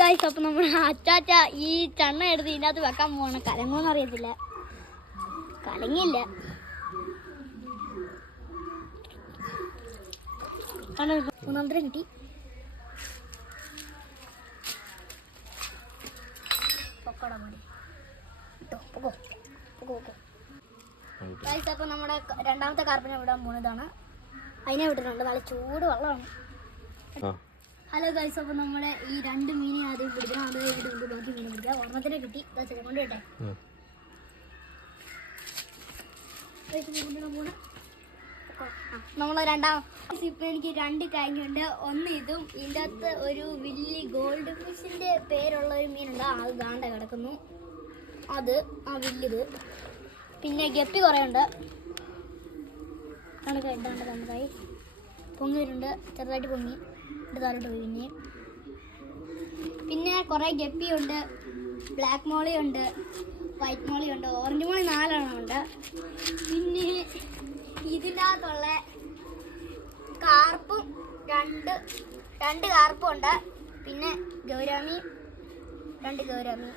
Guys, അപ്പം നമ്മൾ അച്ചാച്ച ഈ ചണ്ണ എടുത്ത് ഇതിനകത്ത് വെക്കാൻ പോകണം. കലങ്ങോന്ന് അറിയത്തില്ല, കലങ്ങില്ല. മൂന്നാമത്തെ കിട്ടി. ഗൈസ്, അപ്പം നമ്മുടെ രണ്ടാമത്തെ കാർപ്പിനെ വിടാൻ പോകുന്നതാണ്. അതിനെ വിട്ടിട്ടുണ്ട്. നല്ല ചൂട് വെള്ളമാണ്. ഹലോ ഗൈസ്, അപ്പം നമ്മുടെ ഈ രണ്ട് മീനെ ആദ്യം പിടിക്കണം. അത് കഴിഞ്ഞിട്ട് നമുക്ക് ബാക്കി മീൻ പിടിക്കാം. ഒരെണ്ണത്തിനെ കിട്ടി. കൊണ്ട് കേട്ടെ നമ്മൾ ഇപ്പം എനിക്ക് രണ്ട് കാഞ്ഞുണ്ട്. ഒന്ന് ഇതും, ഇതിൻ്റെ അകത്ത് ഒരു വലിയ ഗോൾഡ് ഫിഷിൻ്റെ പേരുള്ള ഒരു മീനുണ്ട്. അത് ദാണ്ട കിടക്കുന്നു. അത് വലിയത്. പിന്നെ ഗപ്പി കുറേ ഉണ്ട്. ഇതാണ്ട് നമുക്കായി പൊങ്ങിയിട്ടുണ്ട്. ചെറുതായിട്ട് പൊങ്ങി താഴോട്ട് പോയി. പിന്നെ കുറേ ഗപ്പിയുണ്ട്, ബ്ലാക്ക് മോളിയുണ്ട്, വൈറ്റ് മോളിയുണ്ട്, ഓറഞ്ച് മോളി 4 ഉണ്ട്. പിന്നെ ഇതിൻ്റെ അകത്തുള്ള കാർപ്പും രണ്ട് കാർപ്പും ഉണ്ട്. പിന്നെ ഗൗരാമി, 2 ഗൗരാമി.